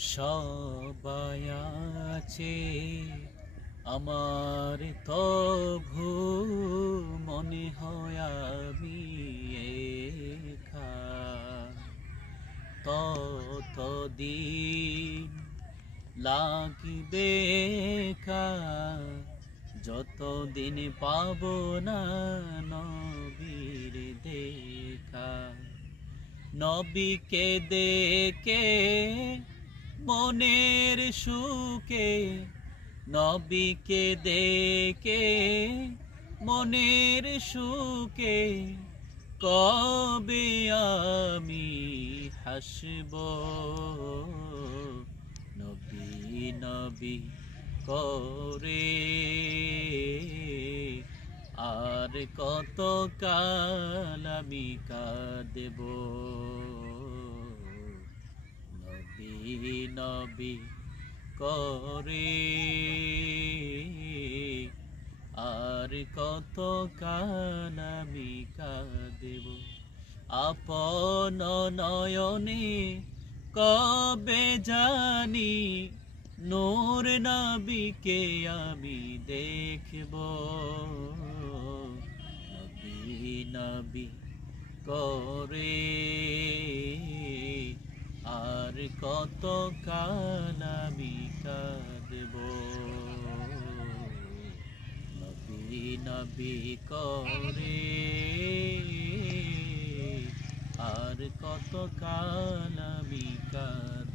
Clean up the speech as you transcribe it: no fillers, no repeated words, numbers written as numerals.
সবাই আছে আমার তবু মনে হয় আমি একা। ততদিন লাগবে একা যতদিন পাবো না নবীর দেখা। নবীকে দেখে মনের সুখে, নবীকে দেখে মনের সুখে কবে আমি হাসব। নবী নবী করে আর কত কাল আমি কাঁদব। নবী নবী করে আর কত কাল আমি কাঁদব। আপন নয়নে কবে জানি নূর নবীকে আমি দেখব। নবী নবী করে আর কত কাল আমি কাঁদব। নবী নবী করে আর কত কাল আমি কাঁদব।